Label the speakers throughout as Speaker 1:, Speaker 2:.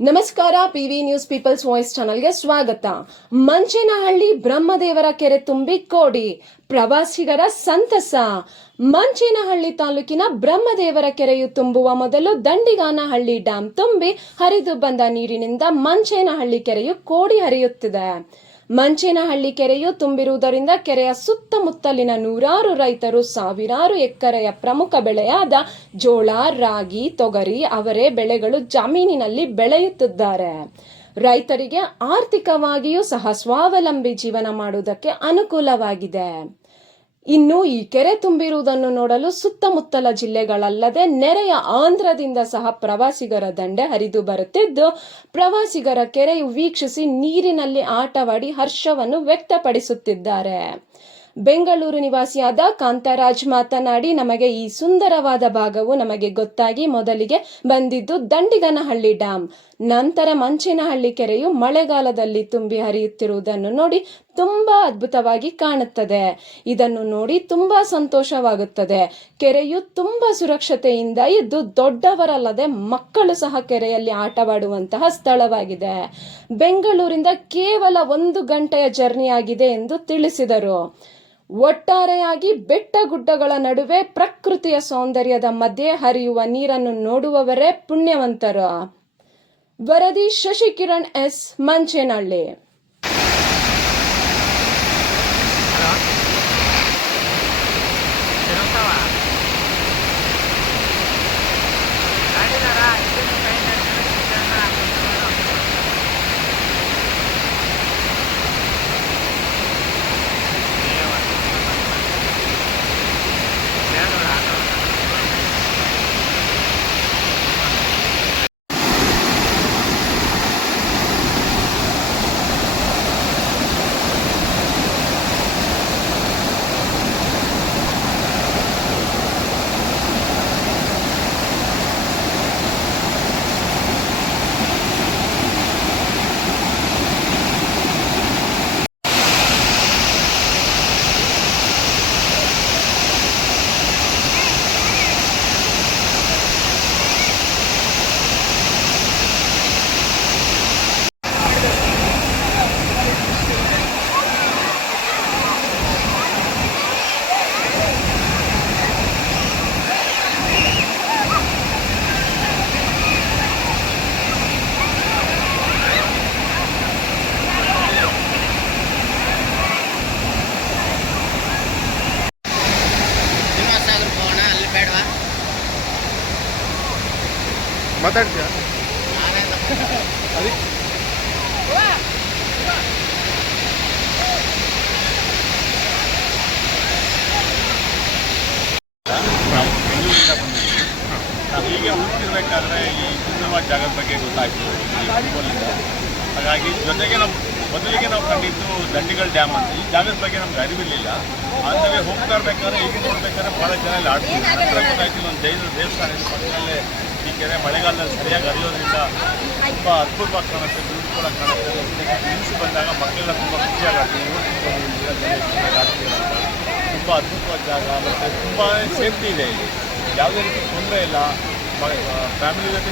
Speaker 1: ನಮಸ್ಕಾರ, PV news people's voice ಚಾನಲ್ಗೆ ಸ್ವಾಗತ. ಮಂಚೇನಹಳ್ಳಿ ಬ್ರಹ್ಮದೇವರ ಕೆರೆ ತುಂಬಿ ಕೋಡಿ. ಪ್ರವಾಸಿಗರ ಸಂತಸ. ಮಂಚೇನಹಳ್ಳಿ ತಾಲೂಕಿನ ಬ್ರಹ್ಮದೇವರ ಕೆರೆಯು ತುಂಬುವ ಮೊದಲು ದಂಡಿಗಾನಹಳ್ಳಿ ಡ್ಯಾಂ ತುಂಬಿ ಹರಿದು ಬಂದ ನೀರಿನಿಂದ ಮಂಚೇನಹಳ್ಳಿ ಕೆರೆಯು ಕೋಡಿ ಹರಿಯುತ್ತಿದೆ. ಮಂಚೇನಹಳ್ಳಿ ಕೆರೆಯು ತುಂಬಿರುವುದರಿಂದ ಕೆರೆಯ ಸುತ್ತಮುತ್ತಲಿನ ನೂರಾರು ರೈತರು ಸಾವಿರಾರು ಎಕರೆಯ ಪ್ರಮುಖ ಬೆಳೆಯಾದ ಜೋಳ, ರಾಗಿ, ತೊಗರಿ ಅವರೇ ಬೆಳೆಗಳು ಜಮೀನಿನಲ್ಲಿ ಬೆಳೆಯುತ್ತಿದ್ದಾರೆ. ರೈತರಿಗೆ ಆರ್ಥಿಕವಾಗಿಯೂ ಸಹ ಸ್ವಾವಲಂಬಿ ಜೀವನ ಮಾಡುವುದಕ್ಕೆ ಅನುಕೂಲವಾಗಿದೆ. ಇನ್ನು ಈ ಕೆರೆ ತುಂಬಿರುವುದನ್ನು ನೋಡಲು ಸುತ್ತಮುತ್ತಲ ಜಿಲ್ಲೆಗಳಲ್ಲದೆ ನೆರೆಯ ಆಂಧ್ರದಿಂದ ಸಹ ಪ್ರವಾಸಿಗರ ದಂಡೆ ಹರಿದು ಬರುತ್ತಿದ್ದು, ಪ್ರವಾಸಿಗರ ಕೆರೆಯು ವೀಕ್ಷಿಸಿ ನೀರಿನಲ್ಲಿ ಆಟವಾಡಿ ಹರ್ಷವನ್ನು ವ್ಯಕ್ತಪಡಿಸುತ್ತಿದ್ದಾರೆ. ಬೆಂಗಳೂರು ನಿವಾಸಿಯಾದ ಕಾಂತರಾಜ್ ಮಾತನಾಡಿ, ನಮಗೆ ಈ ಸುಂದರವಾದ ಭಾಗವು ನಮಗೆ ಗೊತ್ತಾಗಿ ಮೊದಲಿಗೆ ಬಂದಿದ್ದು ದಂಡಿಗನಹಳ್ಳಿ ಡ್ಯಾಂ. ನಂತರ ಮಂಚಿನಹಳ್ಳಿ ಕೆರೆಯು ಮಳೆಗಾಲದಲ್ಲಿ ತುಂಬಿ ಹರಿಯುತ್ತಿರುವುದನ್ನು ನೋಡಿ ತುಂಬಾ ಅದ್ಭುತವಾಗಿ ಕಾಣುತ್ತದೆ. ಇದನ್ನು ನೋಡಿ ತುಂಬಾ ಸಂತೋಷವಾಗುತ್ತದೆ. ಕೆರೆಯು ತುಂಬಾ ಸುರಕ್ಷತೆಯಿಂದ ಇದ್ದು ದೊಡ್ಡವರಲ್ಲದೆ ಮಕ್ಕಳು ಸಹ ಕೆರೆಯಲ್ಲಿ ಆಟವಾಡುವಂತಹ ಸ್ಥಳವಾಗಿದೆ. ಬೆಂಗಳೂರಿಂದ ಕೇವಲ ಒಂದು ಗಂಟೆಯ ಜರ್ನಿ ಆಗಿದೆ ಎಂದು ತಿಳಿಸಿದರು. ಒಟ್ಟಾರೆಯಾಗಿ ಬೆಟ್ಟ ಗುಡ್ಡಗಳ ನಡುವೆ ಪ್ರಕೃತಿಯ ಸೌಂದರ್ಯದ ಮಧ್ಯೆ ಹರಿಯುವ ನೀರನ್ನು ನೋಡುವವರೇ ಪುಣ್ಯವಂತರು. ವರದಿ ಶಶಿಕಿರಣ್ ಎಸ್. ಮಂಚೇನಹಳ್ಳಿ.
Speaker 2: ಮಾತಾಡ್ತೀಯ?
Speaker 3: ನಾವು ಈಗ ಹೋಗ್ತಿರ್ಬೇಕಾದ್ರೆ ಈ ಸುಂದರವಾದ ಜಾಗದ ಬಗ್ಗೆ ಗೊತ್ತಾಯಿತು ಹಾಗಾಗಿ ಜೊತೆಗೆ ನಾವು, ಮೊದಲಿಗೆ ನಾವು ಕಂಡಿದ್ದು ದಂಡಿಗಳ ಡ್ಯಾಮ್ ಅಂತ. ಈ ಜಾಗದ ಬಗ್ಗೆ ನಮ್ಗೆ ಅರಿವಿರಲಿಲ್ಲ. ಆದರೆ ಹೋಗ್ತಾ ಇರ್ಬೇಕಾದ್ರೆ ಈಗ ನೋಡ್ಬೇಕಾದ್ರೆ ಭಾಳ ಜನ ಇಲ್ಲಿ ಆಡ್ತೀವಿ ಒಂದು ಜೈನ ದೇವಸ್ಥಾನ ಪಕ್ಕದಲ್ಲೇ ಕೆರೆ ಮಳೆಗಾಲದಲ್ಲಿ ಸರಿಯಾಗಿ ಹರಿಯೋದ್ರಿಂದ ತುಂಬ ಅದ್ಭುತವಾಗಿ ಕಾಣುತ್ತೆ ಕೂಡ ಕಾಣುತ್ತೆ. ನಿಲ್ಸಿ ಬಂದಾಗ ಮಕ್ಕಳೆಲ್ಲ ತುಂಬ ಖುಷಿಯಾಗುತ್ತೆ ತುಂಬ ಅದ್ಭುತವಾದ ಜಾಗ, ಮತ್ತು ತುಂಬ ಸೇಫ್ಟಿ ಇದೆ ಇಲ್ಲಿ. ಯಾವುದೇ ರೀತಿ ತೊಂದರೆ ಇಲ್ಲ. ಫ್ಯಾಮಿಲಿ ಜೊತೆ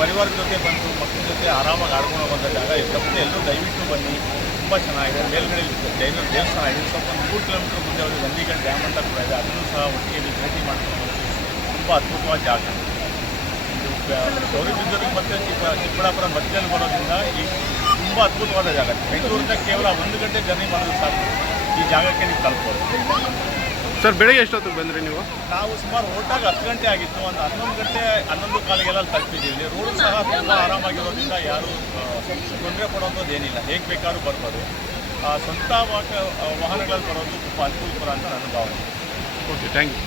Speaker 3: ಪರಿವಾರದ ಜೊತೆ ಬಂದು ಮಕ್ಕಳ ಜೊತೆ ಆರಾಮಾಗಿ ಆಡ್ಕೊಂಡು ಹೋಗುವಂಥ ಜಾಗ ತಪ್ಪದೆ ಎಲ್ಲರೂ ದಯವಿಟ್ಟು ಬನ್ನಿ. ತುಂಬ ಚೆನ್ನಾಗಿದೆ. ಮೇಲ್ಗಡೆ ಜೈನ ದೇವಸ್ಥಾನ ಇದೆ. ಸ್ವಲ್ಪ ಒಂದು ಮೂರು ಕಿಲೋಮೀಟರ್ ಮುಂದೆ ಒಂದು ನಂದಿಗಢ ಡ್ಯಾಮ್ ಅಂತ ಕೂಡ ಇದೆ. ಅದನ್ನು ಸಹ ಒಟ್ಟಿಗೆ ಭೇಟಿ ಮಾಡ್ಕೊಂಡು ತುಂಬ ಅದ್ಭುತವಾದ ಜಾಗ. ಗೌರಿಬಿದೂರಿಗೆ ಮತ್ತೆ ಚಿಕ್ಕ ಚಿಕ್ಕಬಳ್ಳಾಪುರ ಮಧ್ಯದಲ್ಲಿ ಬರೋದ್ರಿಂದ ಈ ತುಂಬ ಅದ್ಭುತವಾದ ಜಾಗ. ಬೆಂಗಳೂರಿಂದ ಕೇವಲ ಒಂದು ಗಂಟೆ ಜರ್ನಿ ಮಾಡೋದು ಸಾಕು. ಈ ಜಾಗಕ್ಕೆ ನೀವು ತಲುಪಬಹುದು
Speaker 2: ಸರ್ ಬೆಳಗ್ಗೆ ಎಷ್ಟೊತ್ತಿಗೆ ಬಂದ್ರಿ ನೀವು?
Speaker 3: ನಾವು ಸುಮಾರು ಹೊರಟಾಗ ಹತ್ತು ಗಂಟೆ ಆಗಿತ್ತು. ಒಂದು ಹನ್ನೊಂದು ಗಂಟೆ ಹನ್ನೊಂದು ಕಾಲಿಗೆಲ್ಲ ಅಲ್ಲಿ ತಲುಪಿದ್ದೀವಿ. ರೋಡು ಸಹ ತುಂಬ ಆರಾಮಾಗಿರೋದ್ರಿಂದ ಯಾರು ತೊಂದರೆ ಪಡೋದು ಏನಿಲ್ಲ. ಹೇಗೆ ಬೇಕಾದ್ರೂ ಬರ್ಬೋದು. ಆ, ಸ್ವಂತ ವಾಹನ ವಾಹನಗಳಲ್ಲಿ ಬರೋದು ತುಂಬ ಅನುಕೂಲಕರ ಅಂತ ನನ್ನ ಭಾವನೆ.
Speaker 2: Okay thank you